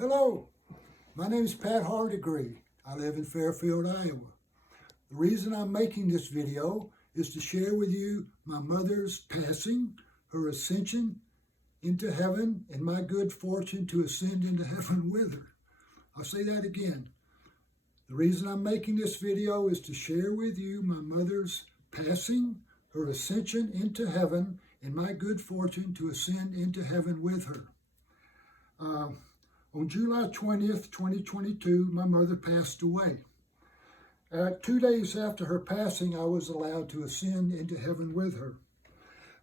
Hello, my name is Pat Hardegree. I live in Fairfield, Iowa. The reason I'm making this video is to share with you my mother's passing, her ascension into heaven, and my good fortune to ascend into heaven with her. I'll say that again. The reason I'm making this video is to share with you my mother's passing, her ascension into heaven, and my good fortune to ascend into heaven with her. On July 20th, 2022, my mother passed away. 2 days after her passing, I was allowed to ascend into heaven with her.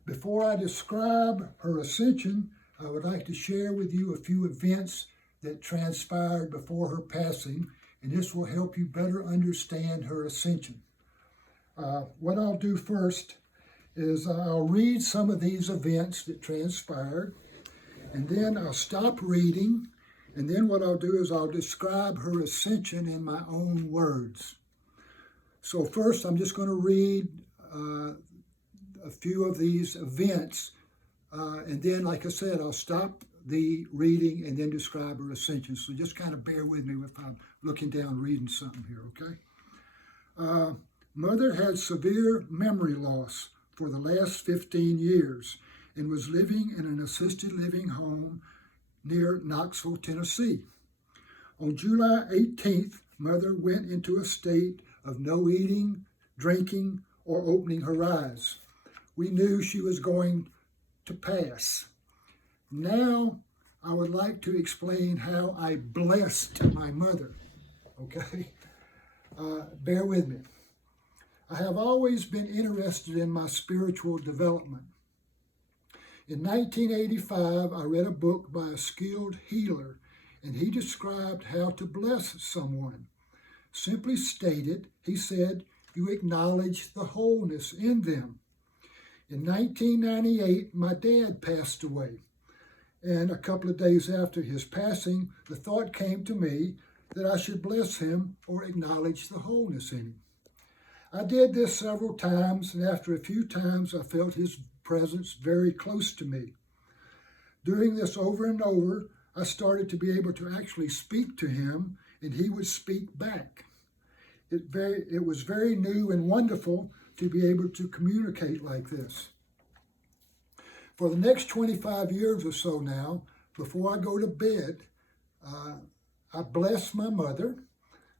Before I describe her ascension, I would like to share with you a few events that transpired before her passing, and this will help you better understand her ascension. What I'll do first is I'll read some of these events that transpired, and then I'll stop reading, and then what I'll do is I'll describe her ascension in my own words. So first, I'm just going to read a few of these events, and then, like I said, I'll stop the reading and then describe her ascension. So just kind of bear with me if I'm looking down reading something here, okay? Mother had severe memory loss for the last 15 years and was living in an assisted living home near Knoxville, Tennessee. On July 18th, Mother went into a state of no eating, drinking, or opening her eyes. We knew she was going to pass. Now, I would like to explain how I blessed my mother, okay? Bear with me. I have always been interested in my spiritual development. In 1985, I read a book by a skilled healer, and he described how to bless someone. Simply stated, he said, you acknowledge the wholeness in them. In 1998, my dad passed away, and a couple of days after his passing, the thought came to me that I should bless him or acknowledge the wholeness in him. I did this several times, and after a few times, I felt his presence very close to me. Doing this over and over, I started to be able to actually speak to him, and he would speak back. It was very new and wonderful to be able to communicate like this. For the next 25 years or so now, before I go to bed, I bless my mother,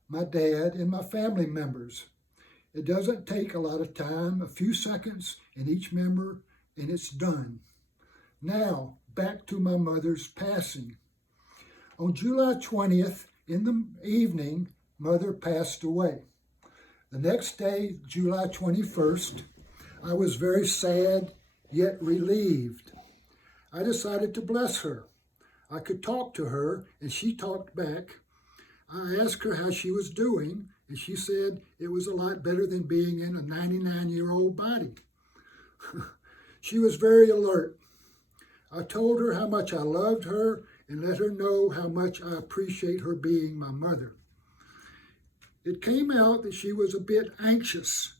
my dad, and my family members. It doesn't take a lot of time, a few seconds in each member, and it's done. Now, back to my mother's passing. On July 20th, in the evening, Mother passed away. The next day, July 21st, I was very sad, yet relieved. I decided to bless her. I could talk to her, and she talked back. I asked her how she was doing, and she said it was a lot better than being in a 99-year-old body. She was very alert. I told her how much I loved her and let her know how much I appreciate her being my mother. It came out that she was a bit anxious,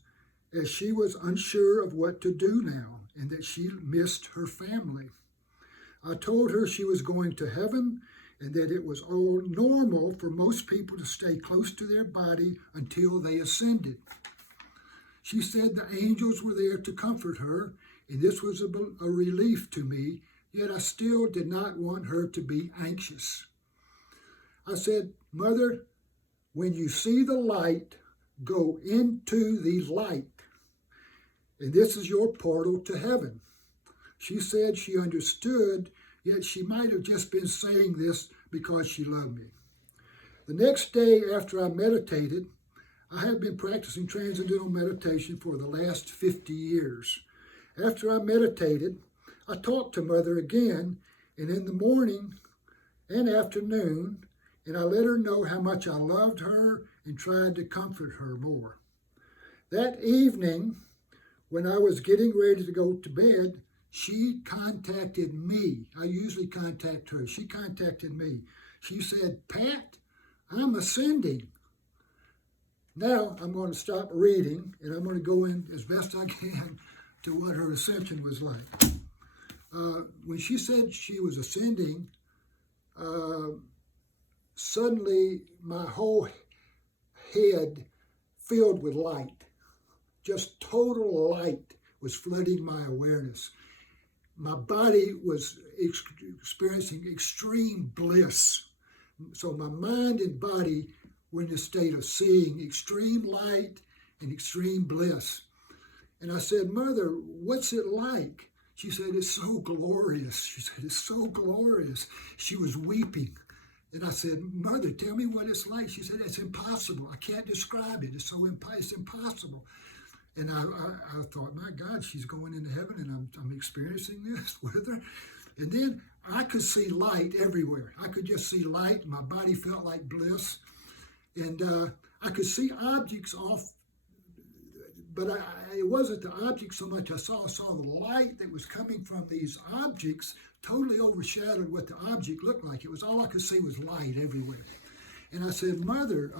as she was unsure of what to do now and that she missed her family. I told her she was going to heaven and that it was all normal for most people to stay close to their body until they ascended. She said the angels were there to comfort her, and this was a relief to me, yet I still did not want her to be anxious. I said, Mother, when you see the light, go into the light, and this is your portal to heaven. She said she understood, yet she might have just been saying this because she loved me. The next day after I meditated, I have been practicing transcendental meditation for the last 50 years. After I meditated, I talked to Mother again, and in the morning and afternoon, and I let her know how much I loved her and tried to comfort her more. That evening, when I was getting ready to go to bed, she contacted me. I usually contact her. She contacted me. She said, Pat, I'm ascending. Now I'm going to stop reading, and I'm going to go in as best I can to what her ascension was like. When she said she was ascending, suddenly my whole head filled with light. Just total light was flooding my awareness. My body was experiencing extreme bliss. So my mind and body were in a state of seeing extreme light and extreme bliss. And I said, Mother, what's it like? She said, it's so glorious. She said, it's so glorious. She was weeping. And I said, Mother, tell me what it's like. She said, it's impossible. I can't describe it. It's impossible. And I thought, my God, she's going into heaven and I'm experiencing this with her. And then I could see light everywhere. I could just see light. My body felt like bliss. And I could see objects off, but it wasn't the objects so much I saw the light that was coming from these objects totally overshadowed what the object looked like. It was all I could see was light everywhere. And I said, Mother,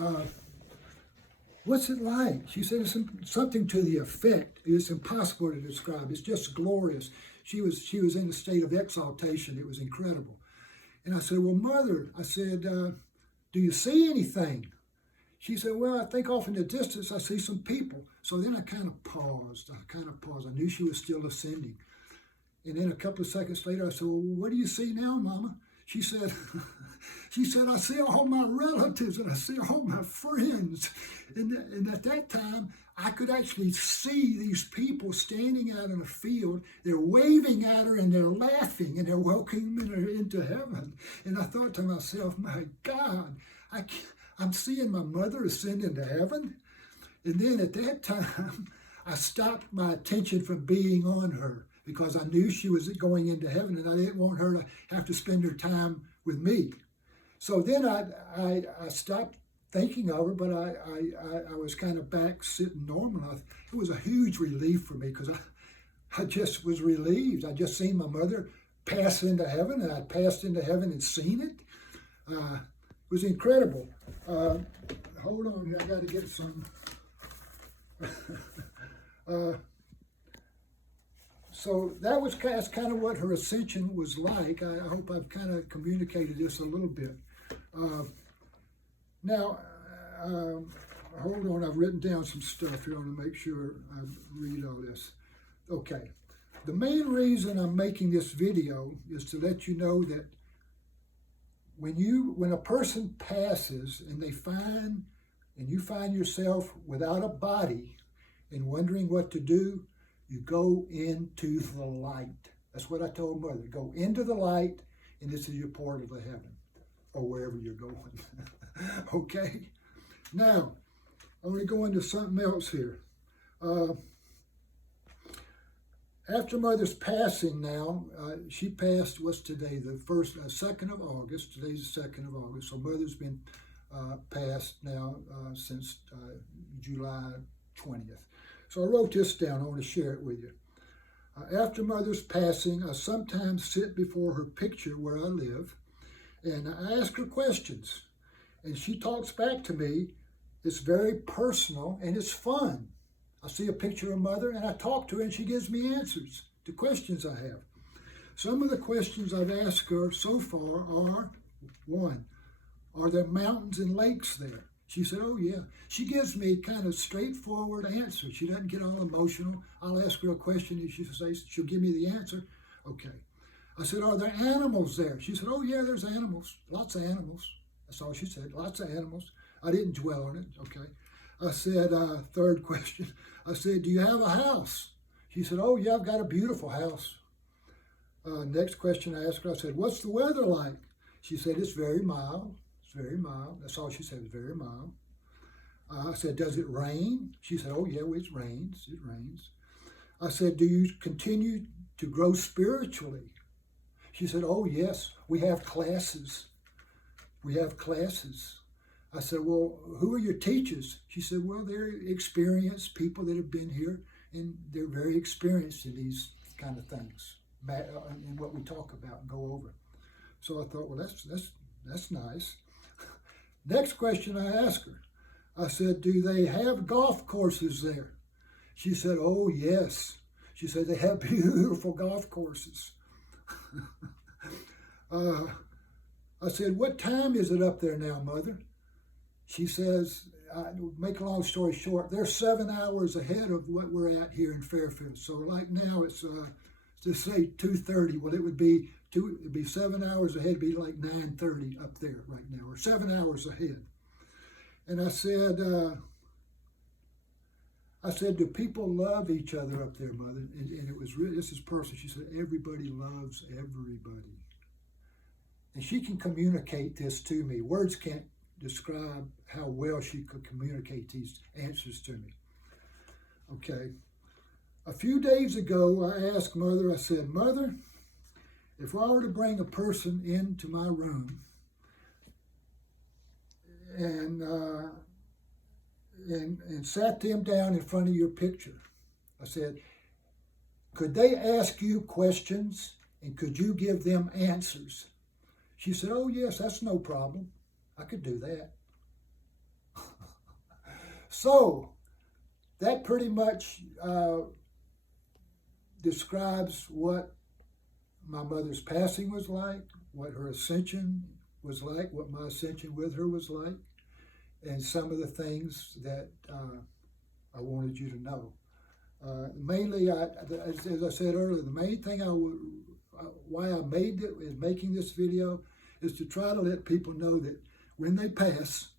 what's it like? She said, it's something to the effect. It's impossible to describe. It's just glorious. She was in a state of exaltation. It was incredible. And I said, well, Mother, I said, do you see anything? She said, well, I think off in the distance, I see some people. So then I kind of paused. I knew she was still ascending. And then a couple of seconds later, I said, well, what do you see now, Mama? She said, I see all my relatives and I see all my friends. And at that time, I could actually see these people standing out in a field. They're waving at her and they're laughing and they're welcoming her into heaven. And I thought to myself, my God, I'm seeing my mother ascend into heaven. And then at that time, I stopped my attention from being on her because I knew she was going into heaven and I didn't want her to have to spend her time with me. So then I stopped thinking of her, but I was kind of back sitting normal. It was a huge relief for me because I just was relieved. I just seen my mother pass into heaven and I passed into heaven and seen it. It was incredible. Hold on, I got to get some. So that's kind of what her ascension was like. I hope I've kind of communicated this a little bit. Now, hold on, I've written down some stuff here. I want to make sure I read all this. Okay, the main reason I'm making this video is to let you know that when a person passes and you find yourself without a body and wondering what to do, you go into the light. That's what I told Mother. Go into the light, and this is your portal to heaven, or wherever you're going. Okay? Now, I want to go into something else here. After Mother's passing now, she passed, what's today? The 2nd of August. Today's the 2nd of August. So Mother's been passed now since July 20th. So I wrote this down. I want to share it with you. After Mother's passing, I sometimes sit before her picture where I live, and I ask her questions. And she talks back to me. It's very personal, and it's fun. I see a picture of Mother, and I talk to her, and she gives me answers to questions I have. Some of the questions I've asked her so far are, 1, are there mountains and lakes there? She said, oh, yeah. She gives me kind of straightforward answers. She doesn't get all emotional. I'll ask her a question, and she'll give me the answer. Okay. I said, are there animals there? She said, oh, yeah, there's animals. Lots of animals. That's all she said. Lots of animals. I didn't dwell on it. Okay. I said, 3rd question. I said, do you have a house? She said, oh, yeah, I've got a beautiful house. Next question I asked her, I said, what's the weather like? She said, it's very mild. It's very mild. That's all she said, it's very mild. I said, does it rain? She said, oh, yeah, well, it rains. It rains. I said, do you continue to grow spiritually? She said, oh, yes, we have classes. We have classes. I said, well, who are your teachers? She said, well, they're experienced people that have been here, and they're very experienced in these kind of things, and what we talk about and go over. So I thought, well, that's nice. Next question I asked her, I said, do they have golf courses there? She said, oh, yes. She said, they have beautiful golf courses. I said, what time is it up there now, Mother? She says, make a long story short, they're 7 hours ahead of what we're at here in Fairfield. So like now it's, just say 2:30. Well, it'd be 7 hours ahead. It'd be like 9:30 up there right now, or 7 hours ahead. And I said, do people love each other up there, Mother? And it was really, this is personal. She said, everybody loves everybody. And she can communicate this to me. Words can't describe how well she could communicate these answers to me. Okay. A few days ago, I asked Mother, I said, Mother, if I were to bring a person into my room and sat them down in front of your picture, I said, could they ask you questions and could you give them answers? She said, oh yes, that's no problem. I could do that. So that pretty much describes what my mother's passing was like, what her ascension was like, what my ascension with her was like, and some of the things that I wanted you to know. Mainly, as I said earlier, the main thing why I making this video is to try to let people know that when they pass,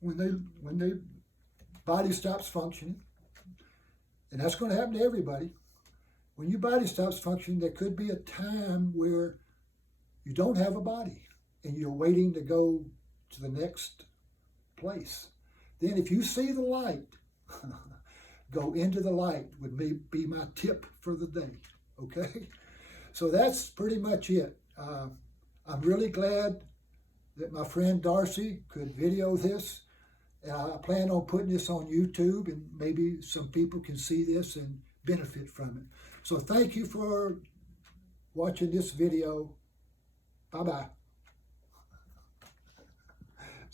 when their body stops functioning, and that's going to happen to everybody, when your body stops functioning, there could be a time where you don't have a body and you're waiting to go to the next place. Then if you see the light, go into the light would be my tip for the day, okay? So that's pretty much it. I'm really glad that my friend Darcy could video this. I plan on putting this on YouTube and maybe some people can see this and benefit from it. So thank you for watching this video. Bye-bye.